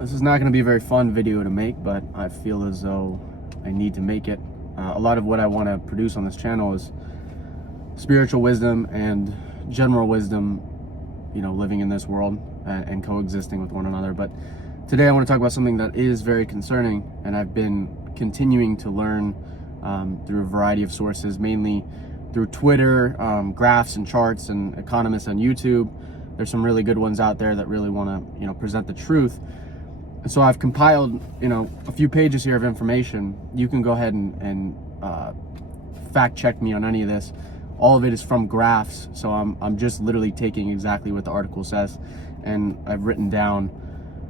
This is not going to be a very fun video to make, but I feel as though I need to make it. A lot of what I want to produce on this channel is spiritual wisdom and general wisdom, you know, living in this world and coexisting with one another. But today I want to talk about something that is very concerning, and I've been continuing to learn through a variety of sources, mainly through Twitter, graphs and charts, and economists on YouTube. There's some really good ones out there that really want to, you know, present the truth. And so I've compiled, you know, a few pages here of information. You can go ahead and fact check me on any of this. All of it is from graphs, so I'm just literally taking exactly what the article says, and I've written down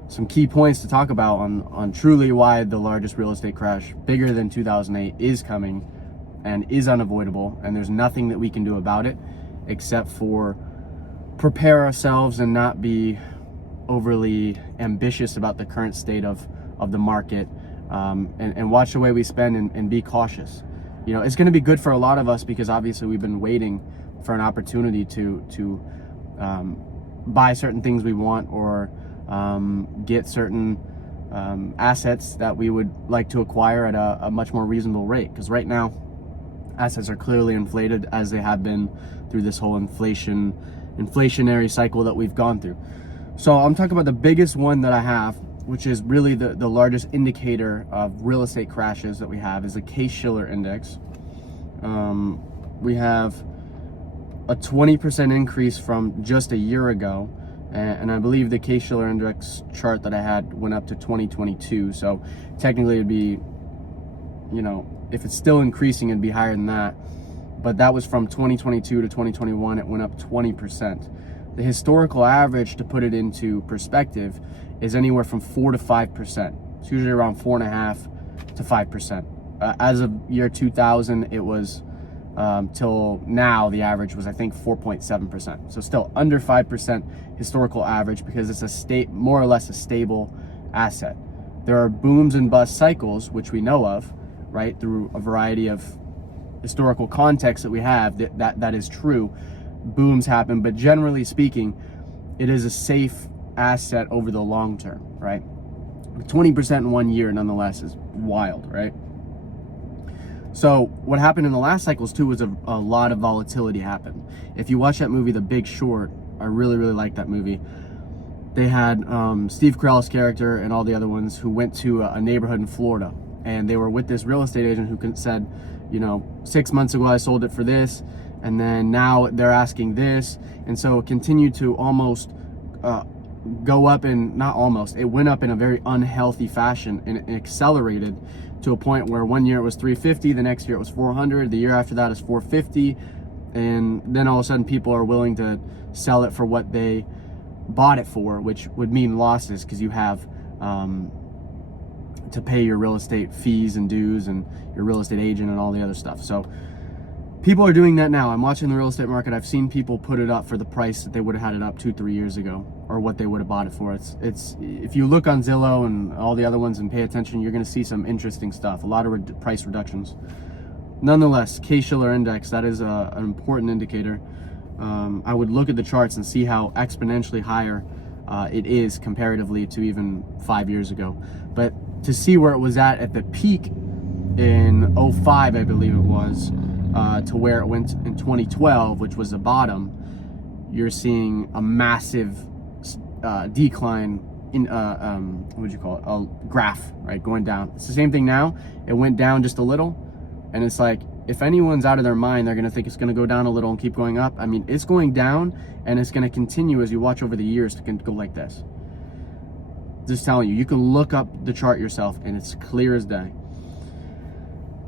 some key points to talk about on truly why the largest real estate crash, bigger than 2008, is coming and is unavoidable, and there's nothing that we can do about it except for prepare ourselves and not be overly ambitious about the current state of the market, and watch the way we spend and be cautious. You know, it's going to be good for a lot of us because obviously we've been waiting for an opportunity to buy certain things we want, or get certain assets that we would like to acquire at a much more reasonable rate. Because right now, assets are clearly inflated, as they have been through this whole inflationary cycle that we've gone through. So I'm talking about the biggest one that I have, which is really the largest indicator of real estate crashes that we have, is the CaseShiller Index. We have a 20% increase from just a year ago, and I believe the CaseShiller Index chart that I had went up to 2022. So technically it'd be, you know, if it's still increasing, it'd be higher than that. But that was from 2022 to 2021, it went up 20%. The historical average, to put it into perspective, is anywhere from 4 to 5%. It's usually around 4.5 to 5%. As of year 2000, it was, till now, the average was, I think, 4.7%. So still under 5% historical average, because it's more or less a stable asset. There are booms and bust cycles, which we know of, right, through a variety of historical context that we have, that is true. Booms happen, but generally speaking, it is a safe asset over the long term, right? 20% in 1 year nonetheless is wild, right? So what happened in the last cycles too was a lot of volatility happened. If you watch that movie The Big Short, I really like that movie. They had Steve Carell's character and all the other ones who went to a neighborhood in Florida, and they were with this real estate agent who said, you know, 6 months ago I sold it for this, and then now they're asking this. And so it continued to almost go up, and not almost, it went up in a very unhealthy fashion, and it accelerated to a point where 1 year it was 350, the next year it was 400, the year after that is 450, and then all of a sudden people are willing to sell it for what they bought it for, which would mean losses, because you have to pay your real estate fees and dues and your real estate agent and all the other stuff. So people are doing that now. I'm watching the real estate market. I've seen people put it up for the price that they would have had it up 2-3 years ago, or what they would have bought it for. It's if you look on Zillow and all the other ones and pay attention, you're going to see some interesting stuff, a lot of price reductions. Nonetheless, CaseShiller Index, that is an important indicator. I would look at the charts and see how exponentially higher it is comparatively to even 5 years ago. But to see where it was at the peak in 05, I believe it was, to where it went in 2012, which was the bottom, you're seeing a massive decline in what would you call it, a graph, right, going down. It's the same thing now. It went down just a little, and it's like, if anyone's out of their mind, they're going to think it's going to go down a little and keep going up. I mean, it's going down, and it's going to continue as you watch over the years to go like this. Just telling you, you can look up the chart yourself, and it's clear as day.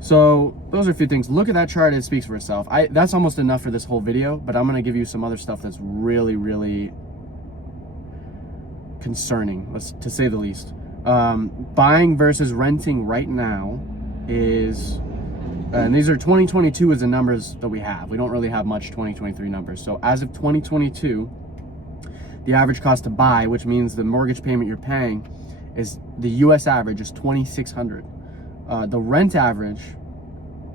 So those are a few things. Look at that chart, it speaks for itself. That's almost enough for this whole video, but I'm going to give you some other stuff that's really concerning, to say the least. Buying versus renting right now is, and these are 2022 is the numbers that we have. We don't really have much 2023 numbers. So as of 2022, the average cost to buy, which means the mortgage payment you're paying, is the US average is $2,600. The rent average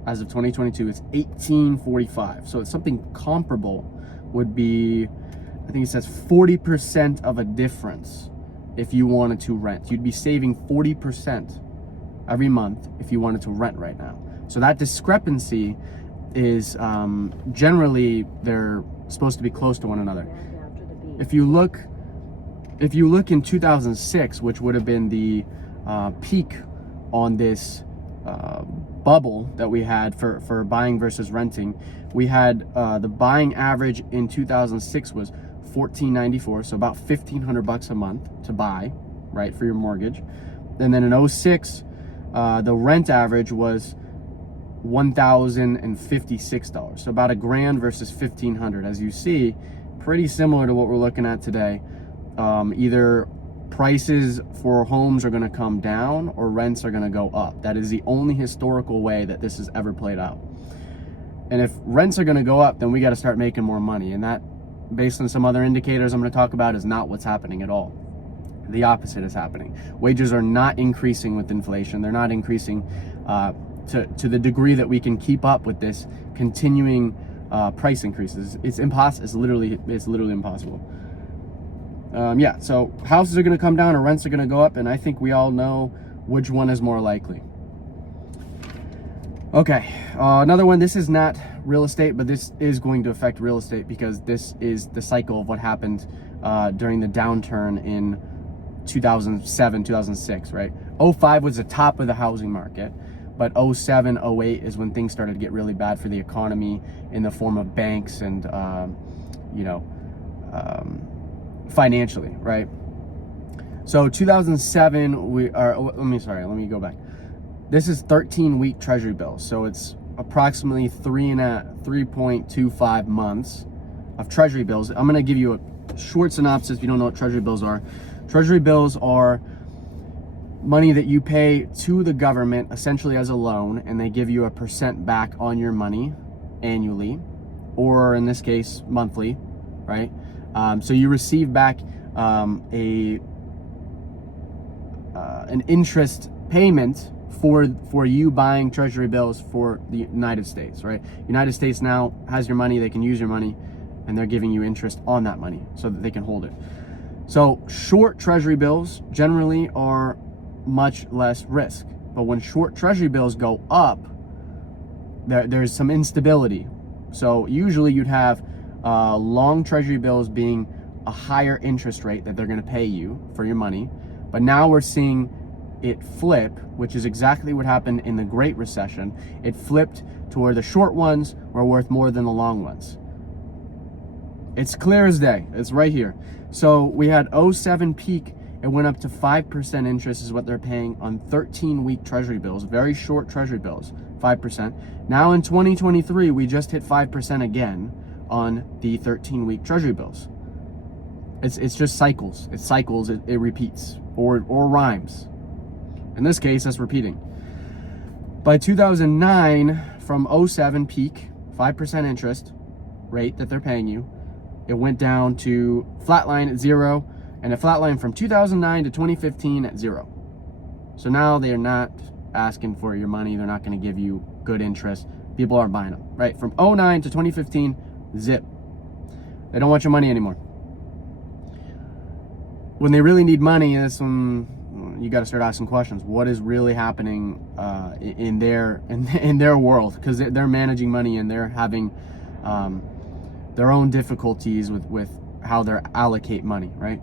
as of 2022 is $1,845. So it's something comparable would be, I think it says 40% of a difference if you wanted to rent. You'd be saving 40% every month if you wanted to rent right now. So that discrepancy is generally they're supposed to be close to one another. If you look in 2006, which would have been the peak on this bubble that we had for buying versus renting, we had the buying average in 2006 was $1,494, so about $1,500 a month to buy, right, for your mortgage. And then in 06, the rent average was $1,056, so about $1,000 versus $1,500. As you see, pretty similar to what we're looking at today. Either prices for homes are going to come down or rents are going to go up. That is the only historical way that this has ever played out. And if rents are going to go up, then we got to start making more money. And that, based on some other indicators I'm going to talk about, is not what's happening at all. The opposite is happening. Wages are not increasing with inflation. They're not increasing to the degree that we can keep up with this continuing price increases. It's impossible. It's literally impossible. Yeah, so houses are going to come down or rents are going to go up, and I think we all know which one is more likely. Okay, another one. This is not real estate, but this is going to affect real estate because this is the cycle of what happened during the downturn in 2007, 2006, right? 05 was the top of the housing market, but 07, 08 is when things started to get really bad for the economy in the form of banks and, financially, right? So 2007, let me go back. This is 13-week Treasury bills. So it's approximately 3.25 months of Treasury bills. I'm going to give you a short synopsis if you don't know what Treasury bills are. Treasury bills are money that you pay to the government essentially as a loan, and they give you a percent back on your money annually, or in this case, monthly, right? So you receive back an interest payment for you buying Treasury bills for the United States, right? United States now has your money, they can use your money, and they're giving you interest on that money so that they can hold it. So short Treasury bills generally are much less risk, but when short Treasury bills go up, there's some instability. So usually you'd have long Treasury bills being a higher interest rate that they're going to pay you for your money, but now we're seeing it flip, which is exactly what happened in the Great Recession. It flipped to where the short ones were worth more than the long ones. It's clear as day. It's right here. So we had 07 peak. It went up to 5% interest is what they're paying on 13-week Treasury bills, very short Treasury bills, 5%. Now in 2023, we just hit 5% again on the 13-week Treasury bills. It's just cycles. It cycles. It repeats or rhymes. In this case, that's repeating. By 2009, from 07 peak, 5% interest rate that they're paying you, it went down to flatline at 0, and a flatline from 2009 to 2015 at 0. So now they're not asking for your money. They're not going to give you good interest. People aren't buying them, right? From 09 to 2015, zip. They don't want your money anymore. When they really need money, that's when you got to start asking questions. What is really happening in their world? Because they're managing money and they're having their own difficulties with how they allocate money, right?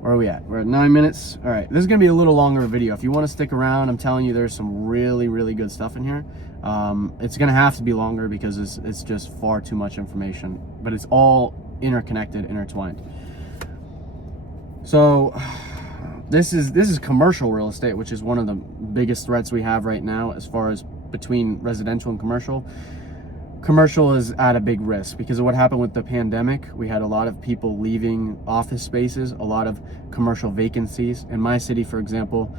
Where are we at? We're at 9 minutes. All right, this is gonna be a little longer of a video. If you want to stick around, I'm telling you, there's some really, really good stuff in here. It's gonna have to be longer because it's just far too much information, but it's all interconnected, intertwined. So this is commercial real estate, which is one of the biggest threats we have right now as far as between residential and commercial. Commercial is at a big risk because of what happened with the pandemic. We had a lot of people leaving office spaces, a lot of commercial vacancies. In my city, for example,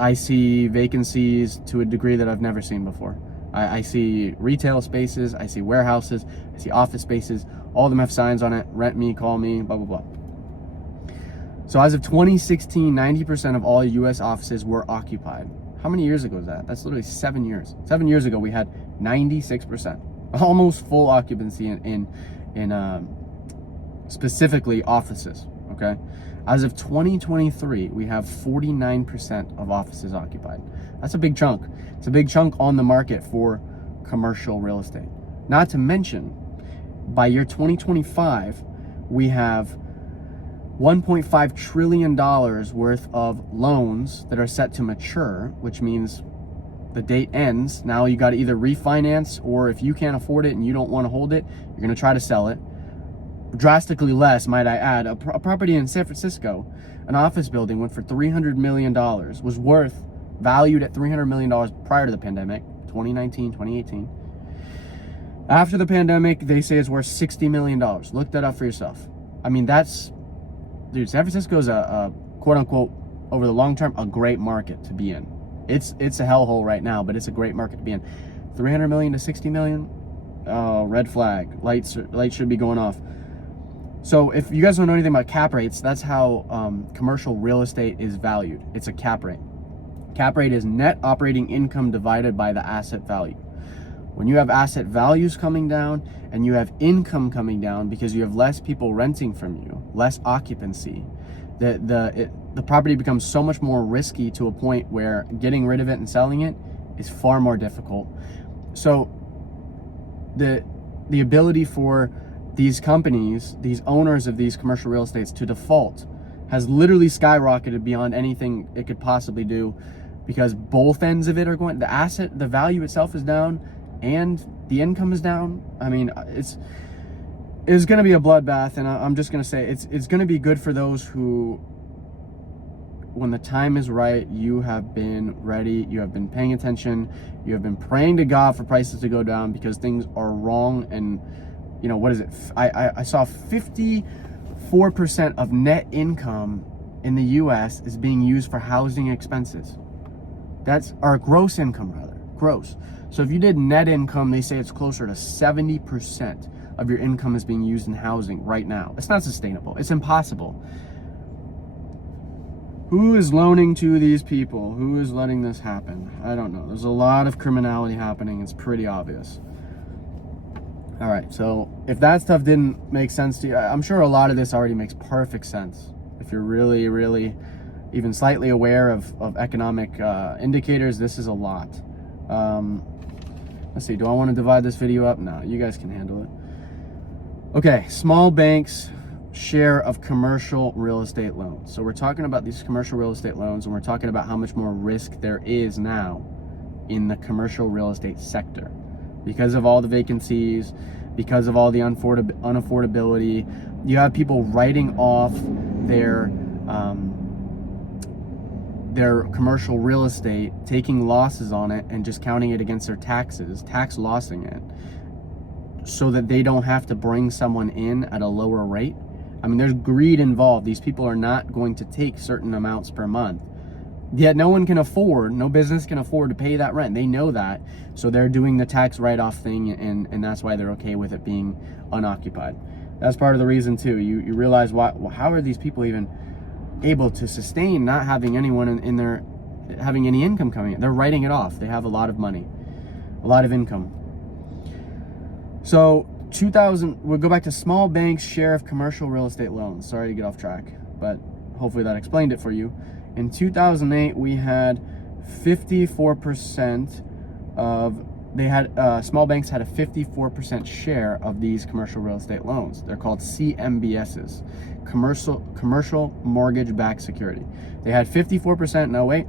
I see vacancies to a degree that I've never seen before. I see retail spaces, I see warehouses, I see office spaces. All of them have signs on it, rent me, call me, blah, blah, blah. So as of 2016, 90% of all U.S. offices were occupied. How many years ago is that? That's literally 7 years. 7 years ago, we had 96%. Almost full occupancy in specifically offices, okay? As of 2023, we have 49% of offices occupied. That's a big chunk. It's a big chunk on the market for commercial real estate. Not to mention, by year 2025, we have $1.5 trillion worth of loans that are set to mature, which means the date ends. Now you got to either refinance, or if you can't afford it and you don't want to hold it, you're going to try to sell it. Drastically less, might I add. A property in San Francisco, an office building, went for $300 million, was valued at $300 million prior to the pandemic, 2019, 2018. After the pandemic, they say it's worth $60 million. Look that up for yourself. I mean, dude, San Francisco is a quote unquote, over the long term, a great market to be in. It's a hellhole right now, but it's a great market to be in. 300 million to 60 million, red flag. Lights should be going off. So if you guys don't know anything about cap rates, that's how commercial real estate is valued. It's a cap rate. Cap rate is net operating income divided by the asset value. When you have asset values coming down and you have income coming down because you have less people renting from you, less occupancy, the property becomes so much more risky to a point where getting rid of it and selling it is far more difficult. So the ability for these companies, these owners of these commercial real estates, to default has literally skyrocketed beyond anything it could possibly do, because both ends of it are going, the value itself is down and the income is down. I mean, it's going to be a bloodbath, and I'm just going to say it's going to be good for those who, when the time is right, you have been ready, you have been paying attention, you have been praying to God for prices to go down because things are wrong. And you know, what is it? I saw 54% of net income in the US is being used for housing expenses. That's our gross income, rather. Gross. So if you did net income, they say it's closer to 70% of your income is being used in housing right now. It's not sustainable. It's impossible. Who is loaning to these people? Who is letting this happen? I don't know. There's a lot of criminality happening. It's pretty obvious. All right, so if that stuff didn't make sense to you, I'm sure a lot of this already makes perfect sense. If you're really, really even slightly aware of economic indicators, this is a lot. Let's see, do I want to divide this video up? No, you guys can handle it. Okay, small banks' share of commercial real estate loans. So we're talking about these commercial real estate loans, and we're talking about how much more risk there is now in the commercial real estate sector. Because of all the vacancies, because of all the unaffordability, you have people writing off their commercial real estate, taking losses on it, and just counting it against their taxes, tax lossing it, so that they don't have to bring someone in at a lower rate. I mean, there's greed involved. These people are not going to take certain amounts per month. Yet no business can afford to pay that rent. They know that. So they're doing the tax write-off thing, and that's why they're okay with it being unoccupied. That's part of the reason too. You realize how are these people even able to sustain not having anyone in their, having any income coming in? They're writing it off. They have a lot of money, a lot of income. So we'll go back to small banks' share of commercial real estate loans. Sorry to get off track, but hopefully that explained it for you. In 2008, we had 54% small banks had a 54% share of these commercial real estate loans. They're called CMBSs, commercial mortgage-backed security. They had 54% in 08.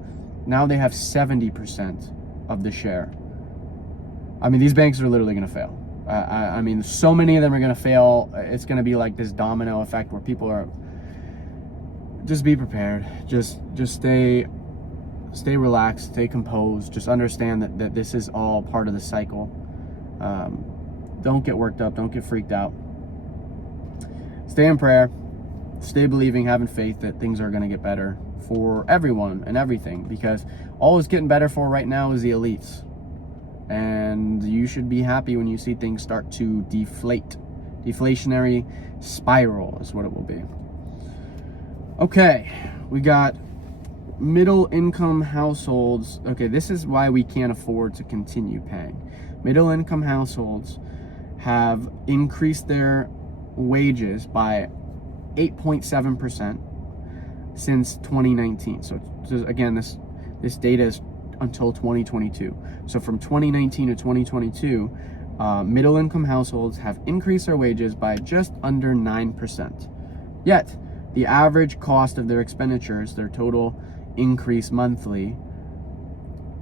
Now they have 70% of the share. I mean, these banks are literally going to fail. I mean, so many of them are going to fail. It's going to be like this domino effect where people are. Just be prepared. Just stay relaxed, stay composed. Just understand that this is all part of the cycle. Don't get worked up. Don't get freaked out. Stay in prayer. Stay believing, having faith that things are going to get better for everyone and everything, because all it's getting better for right now is the elites. And you should be happy when you see things start to deflate. Deflationary spiral is what it will be. Okay, we got middle income households. Okay, this is why we can't afford to continue paying. Middle income households have increased their wages by 8.7% since 2019. So again, this data is until 2022. So from 2019 to 2022, middle income households have increased their wages by just under 9%. Yet, the average cost of their expenditures, their total increase monthly,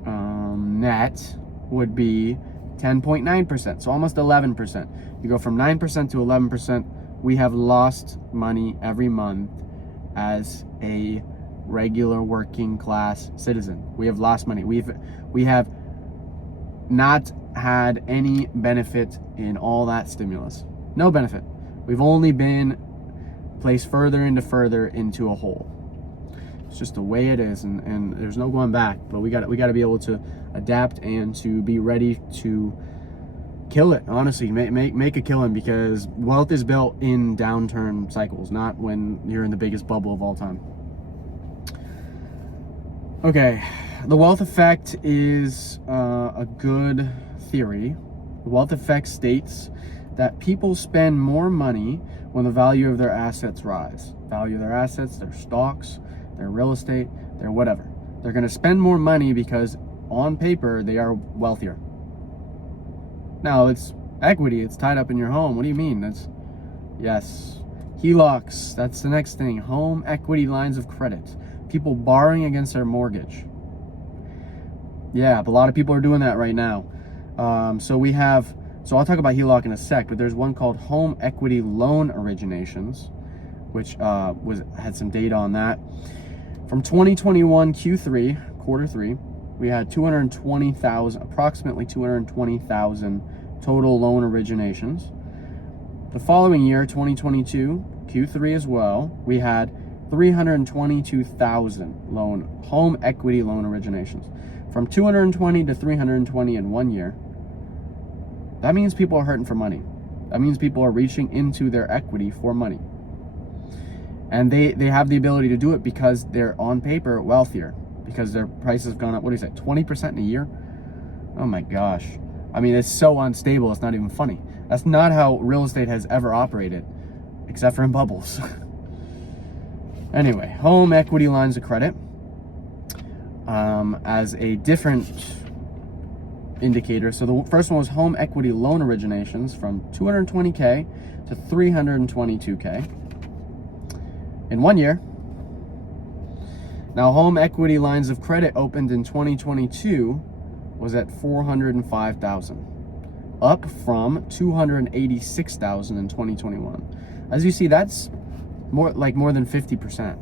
net, would be 10.9%, so almost 11%. You go from 9% to 11%, we have lost money every month as a regular working class citizen. We have lost money. We have not had any benefit in all that stimulus. No benefit. We've only been placed further into a hole. It's just the way it is, and there's no going back. But we got to be able to adapt and to be ready to kill it. Honestly, make a killing, because wealth is built in downturn cycles, not when you're in the biggest bubble of all time. Okay, the wealth effect is a good theory. The wealth effect states that people spend more money when the value of their assets rise. Value of their assets, their stocks, their real estate, their whatever. They're going to spend more money because on paper they are wealthier. Now, it's equity, it's tied up in your home. What do you mean? Yes. HELOCs, that's the next thing. Home equity lines of credit. People borrowing against their mortgage. Yeah, but a lot of people are doing that right now. So I'll talk about HELOC in a sec, but there's one called home equity loan originations, which had some data on that. From 2021 Q3, quarter three, we had approximately 220,000 total loan originations. The following year, 2022 Q3 as well, we had 322,000 home equity loan originations. From 220 to 320 in 1 year. That means people are hurting for money. That means people are reaching into their equity for money. And they have the ability to do it because they're on paper wealthier, because their prices have gone up, 20% in a year? Oh my gosh. I mean, it's so unstable, it's not even funny. That's not how real estate has ever operated, except for in bubbles. Anyway, home equity lines of credit, as a different indicator. So the first one was home equity loan originations from 220K to 322K in 1 year. Now, home equity lines of credit opened in 2022 was at 405,000, up from 286,000 in 2021. As you see, that's more than 50%.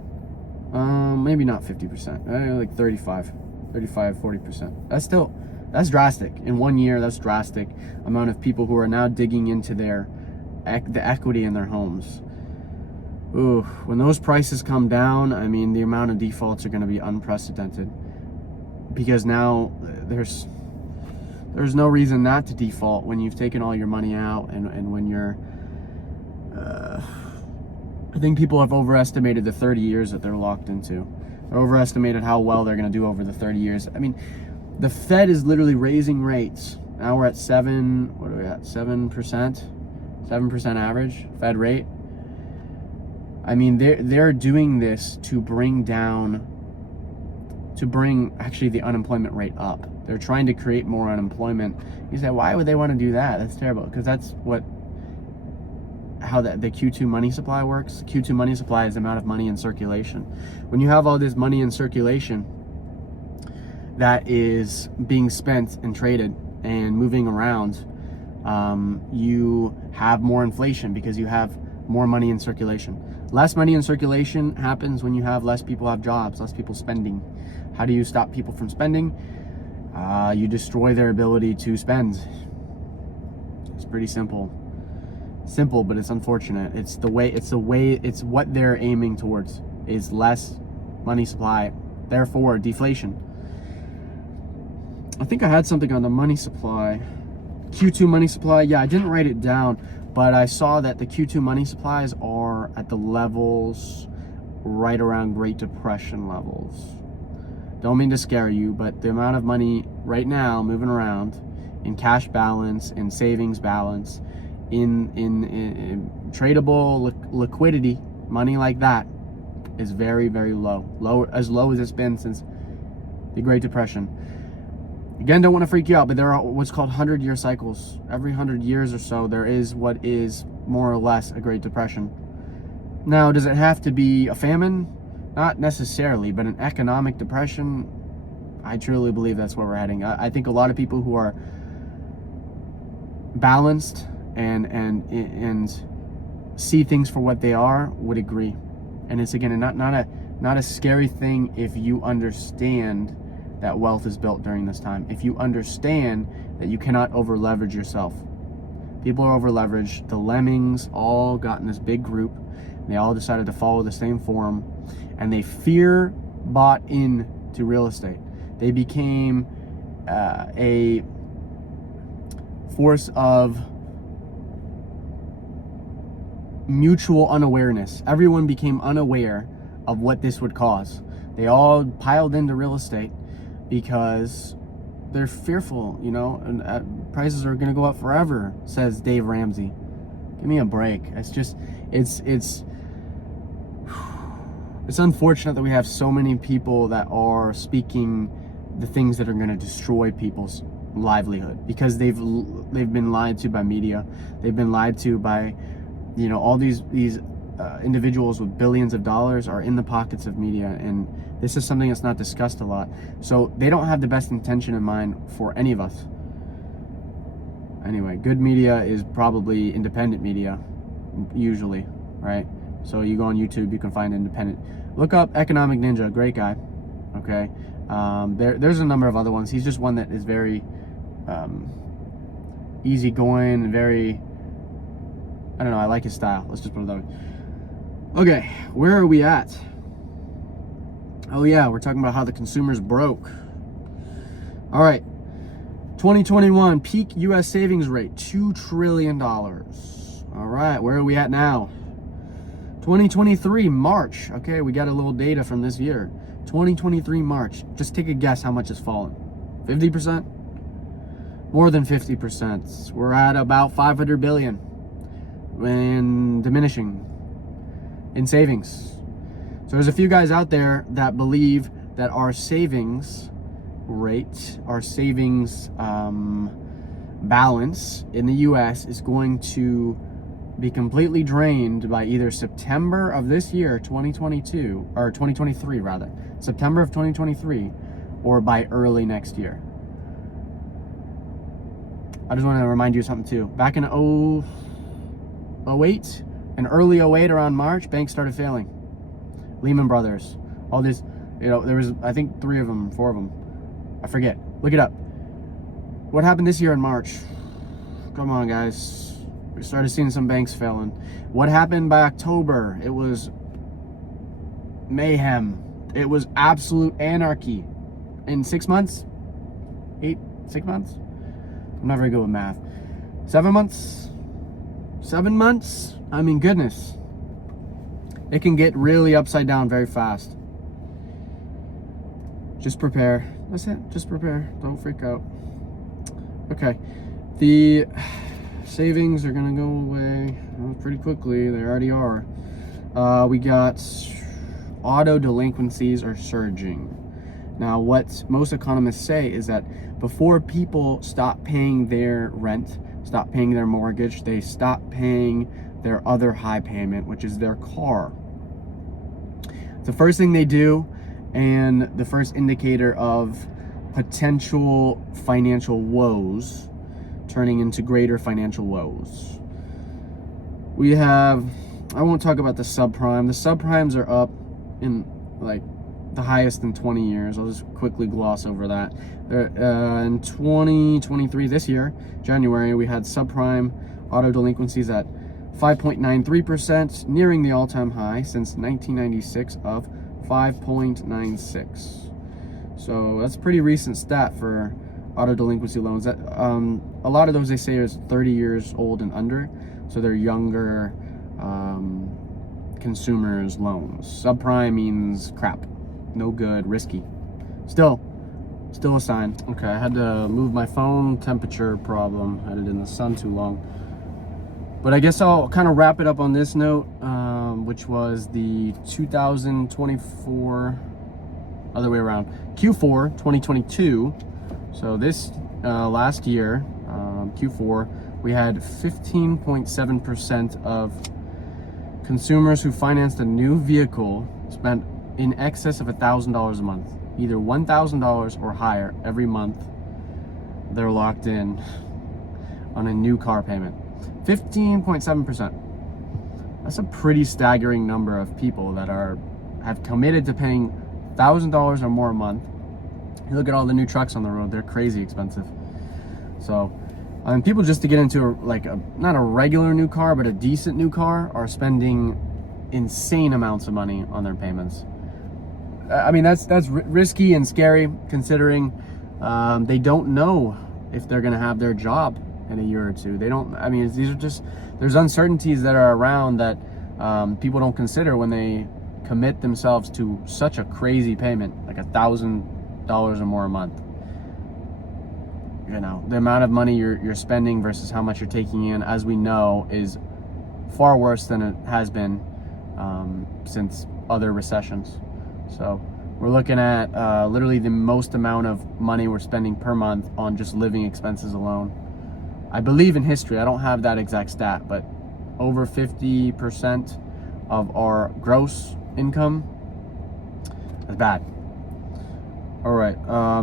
Maybe not 50%, like 35, 40%. That's drastic. In 1 year, that's drastic amount of people who are now digging into the equity in their homes. Ooh, when those prices come down, I mean, the amount of defaults are going to be unprecedented, because now there's no reason not to default when you've taken all your money out, and when you're I think people have overestimated the 30 years that they're locked into. They're overestimated how well they're going to do over the 30 years. I mean, the Fed is literally raising rates. Now we're at 7% average Fed rate. I mean, they're doing this to bring actually the unemployment rate up. They're trying to create more unemployment. You say, why would they want to do that? That's terrible, because that's how the Q2 money supply works. Q2 money supply is the amount of money in circulation. When you have all this money in circulation that is being spent and traded and moving around, you have more inflation because you have more money in circulation. Less money in circulation happens when you have less people have jobs, less people spending. How do you stop people from spending? You destroy their ability to spend. It's pretty simple. Simple, but it's unfortunate. It's what they're aiming towards, is less money supply, therefore deflation. I think I had something on the money supply. Q2 money supply, yeah, I didn't write it down, but I saw that the Q2 money supplies are at the levels right around Great Depression levels. Don't mean to scare you, but the amount of money right now moving around in cash balance, in savings balance, in tradable liquidity, Money like that is very, very low. As low as it's been since the Great Depression. Again, don't want to freak you out, but there are what's called 100-year cycles. Every 100 years or so, there is what is more or less a Great Depression. Now, does it have to be a famine? Not necessarily, but an economic depression, I truly believe that's where we're heading. I think a lot of people who are balanced and see things for what they are would agree. And it's, again, not a scary thing if you understand that wealth is built during this time. If you understand that you cannot over leverage yourself. People are over leveraged. The lemmings all got in this big group. They all decided to follow the same form, and they fear bought into real estate. They became a force of mutual unawareness. Everyone became unaware of what this would cause. They all piled into real estate because they're fearful, you know, and prices are going to go up forever, says Dave Ramsey. Give me a break. It's unfortunate that we have so many people that are speaking the things that are going to destroy people's livelihood, because they've been lied to by media. They've been lied to by, you know, all these individuals with billions of dollars are in the pockets of media, and this is something that's not discussed a lot. So they don't have the best intention in mind for any of us. Anyway, good media is probably independent media, usually, right? So you go on YouTube, you can find independent. Look up Economic Ninja, great guy. Okay, there's a number of other ones. He's just one that is very easygoing and very, I don't know, I like his style. Let's just put it that way. Okay, where are we at? Oh yeah, we're talking about how the consumer's broke. All right, 2021 peak U.S. savings rate, $2 trillion. All right, where are we at now? 2023 March. Okay, we got a little data from this year. 2023 March. Just take a guess how much it's fallen. 50%? More than 50%. We're at about 500 billion and diminishing in savings. So there's a few guys out there that believe that our savings rate, our savings balance in the US is going to be completely drained by either September of this year, 2022, or 2023 rather, September of 2023, or by early next year. I just want to remind you of something too. Back in 08, in early 08 around March, banks started failing. Lehman Brothers, all this, you know, there was, I think 4 of them. I forget. Look it up. What happened this year in March? Come on, guys. We started seeing some banks failing. What happened by October? It was mayhem. It was absolute anarchy. In 6 months? 6 months? I'm not very good with math. 7 months? 7 months? I mean, goodness. It can get really upside down very fast. Just prepare. That's it. Just prepare. Don't freak out. Okay. The savings are going to go away pretty quickly. They already are. We got auto delinquencies are surging. Now, what most economists say is that before people stop paying their rent, stop paying their mortgage, they stop paying their other high payment, which is their car. It's the first thing they do, and the first indicator of potential financial woes turning into greater financial woes. We have, I won't talk about the subprime. The subprimes are up in like the highest in 20 years. I'll just quickly gloss over that. In 2023, this year, January, we had subprime auto delinquencies at 5.93%, nearing the all-time high since 1996 of 5.96. So that's a pretty recent stat for auto delinquency loans. That a lot of those they say is 30 years old and under, so they're younger consumers' loans. Subprime means crap, no good, risky. Still a sign. Okay, I had to move my phone. Temperature problem. Had it in the sun too long. But I guess I'll kind of wrap it up on this note. which was the 2024, other way around, Q4 2022. So this last year, Q4, we had 15.7% of consumers who financed a new vehicle spent in excess of $1,000 a month, either $1,000 or higher every month. They're locked in on a new car payment. 15.7%. That's a pretty staggering number of people that have committed to paying $1,000 or more a month. You look at all the new trucks on the road; they're crazy expensive. So, people just to get into not a regular new car, but a decent new car, are spending insane amounts of money on their payments. I mean, that's risky and scary, considering they don't know if they're going to have their job in a year or two. They don't. I mean, these are just, there's uncertainties that are around that people don't consider when they commit themselves to such a crazy payment, like $1,000 or more a month. You know, the amount of money you're spending versus how much you're taking in, as we know, is far worse than it has been since other recessions. So we're looking at literally the most amount of money we're spending per month on just living expenses alone. I believe in history, I don't have that exact stat, but over 50% of our gross income is bad. All right,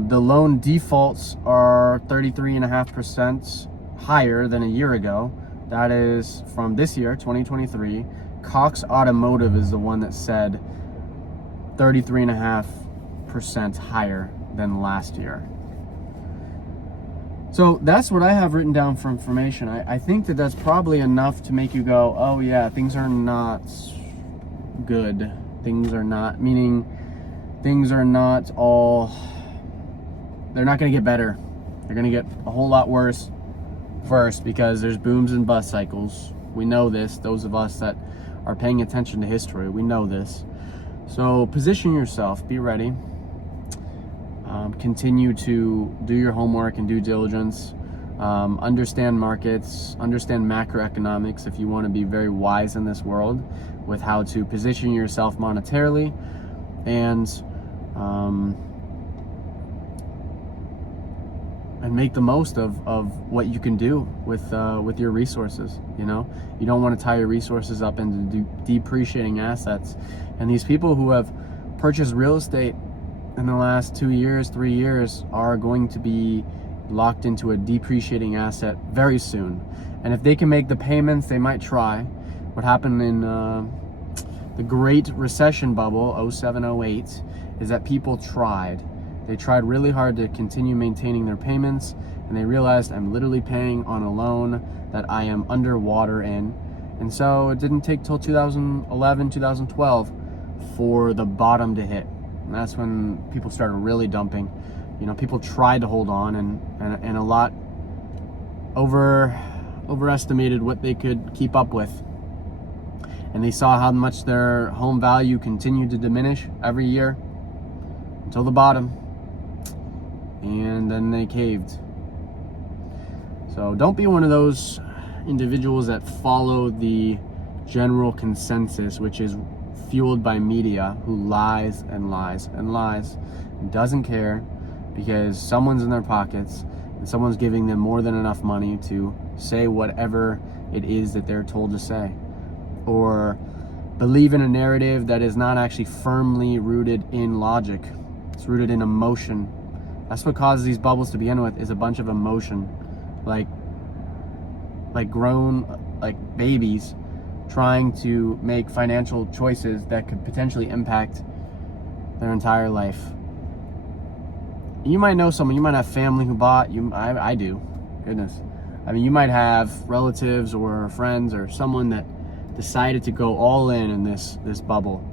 the loan defaults are 33.5% higher than a year ago. That is from this year, 2023. Cox Automotive is the one that said 33.5% higher than last year. So that's what I have written down for information. I think that that's probably enough to make you go, oh yeah, things are not good. Things are not, meaning things are not all, they're not going to get better. They're going to get a whole lot worse first, because there's booms and bust cycles. We know this. Those of us that are paying attention to history, we know this. So position yourself, be ready. Continue to do your homework and due diligence. Understand markets, understand macroeconomics if you want to be very wise in this world with how to position yourself monetarily, and make the most of what you can do with your resources. You know, you don't want to tie your resources up into depreciating assets. And these people who have purchased real estate in the last 2 years, 3 years, are going to be locked into a depreciating asset very soon. And if they can make the payments, they might try. What happened in the Great Recession bubble, 07, 08, is that people tried. They tried really hard to continue maintaining their payments, and they realized, I'm literally paying on a loan that I am underwater in. And so it didn't take till 2011, 2012 for the bottom to hit. And that's when people started really dumping. You know, people tried to hold on, and a lot overestimated what they could keep up with. And they saw how much their home value continued to diminish every year until the bottom. And then they caved. So don't be one of those individuals that follow the general consensus, which is fueled by media, who lies and lies and lies, and doesn't care because someone's in their pockets and someone's giving them more than enough money to say whatever it is that they're told to say, or believe in a narrative that is not actually firmly rooted in logic. It's rooted in emotion. That's what causes these bubbles to begin with, is a bunch of emotion, like grown babies trying to make financial choices that could potentially impact their entire life. You might know someone, you might have family who bought, I do, goodness. I mean, you might have relatives or friends or someone that decided to go all in this bubble.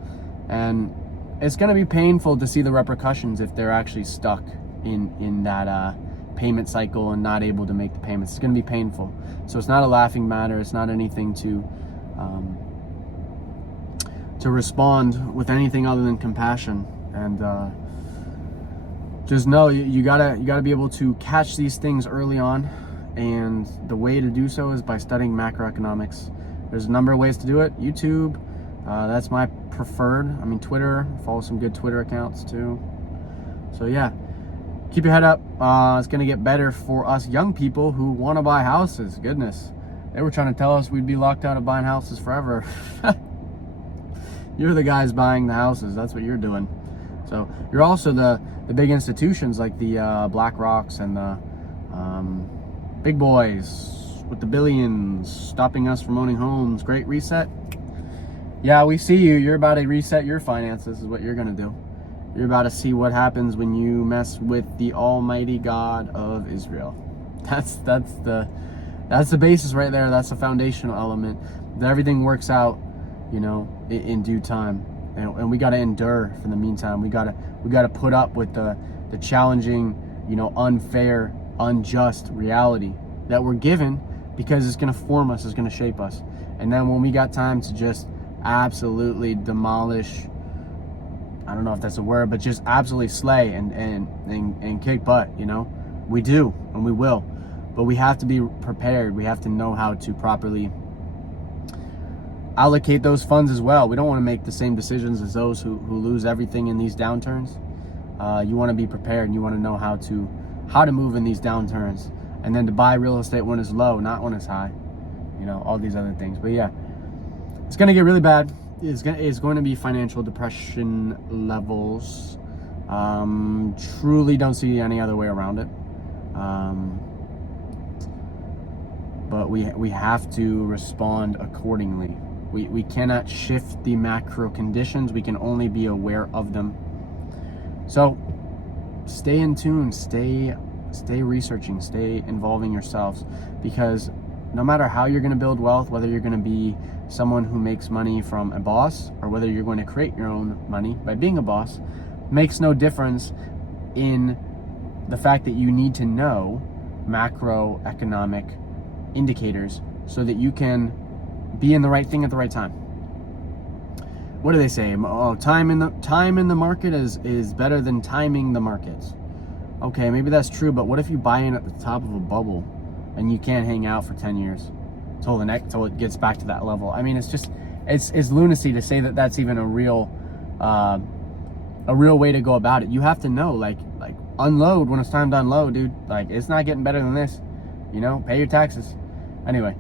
And it's gonna be painful to see the repercussions if they're actually stuck in that payment cycle and not able to make the payments. It's gonna be painful. So it's not a laughing matter, it's not anything to respond with anything other than compassion. And just know you gotta be able to catch these things early on, and the way to do so is by studying macroeconomics. There's a number of ways to do it. YouTube, That's my preferred. I mean, Twitter, follow some good Twitter accounts too. So yeah, keep your head up. It's gonna get better for us young people who want to buy houses. Goodness, they were trying to tell us we'd be locked out of buying houses forever. You're the guys buying the houses. That's what you're doing. So you're also the big institutions like the BlackRocks and the big boys with the billions stopping us from owning homes. Great reset. Yeah, we see you. You're about to reset your finances is what you're going to do. You're about to see what happens when you mess with the Almighty God of Israel. That's the basis right there. That's the foundational element. That everything works out, you know, in due time. And we got to endure for the meantime. We got to put up with the challenging, you know, unfair, unjust reality that we're given, because it's going to form us, it's going to shape us. And then when we got time to just absolutely demolish, I don't know if that's a word, but just absolutely slay and kick butt, you know, we do and we will. But we have to be prepared. We have to know how to properly allocate those funds as well. We don't want to make the same decisions as those who lose everything in these downturns. You want to be prepared, and you want to know how to move in these downturns, and then to buy real estate when it's low, not when it's high. You know, all these other things. But yeah, it's going to get really bad. It's going to be financial depression levels. Truly don't see any other way around it. But we have to respond accordingly. We cannot shift the macro conditions. We can only be aware of them. So stay in tune, stay researching, stay involving yourselves, because no matter how you're going to build wealth, whether you're going to be someone who makes money from a boss or whether you're going to create your own money by being a boss, makes no difference in the fact that you need to know macroeconomic indicators so that you can be in the right thing at the right time. What do they say? Oh, time in the market is better than timing the markets. Okay, maybe that's true, but what if you buy in at the top of a bubble and you can't hang out for 10 years till it gets back to that level? I mean, it's lunacy to say that that's even a real way to go about it. You have to know, like unload when it's time to unload, dude. Like, it's not getting better than this. You know, pay your taxes. Anyway,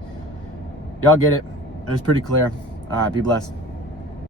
y'all get it. It was pretty clear. All right, be blessed.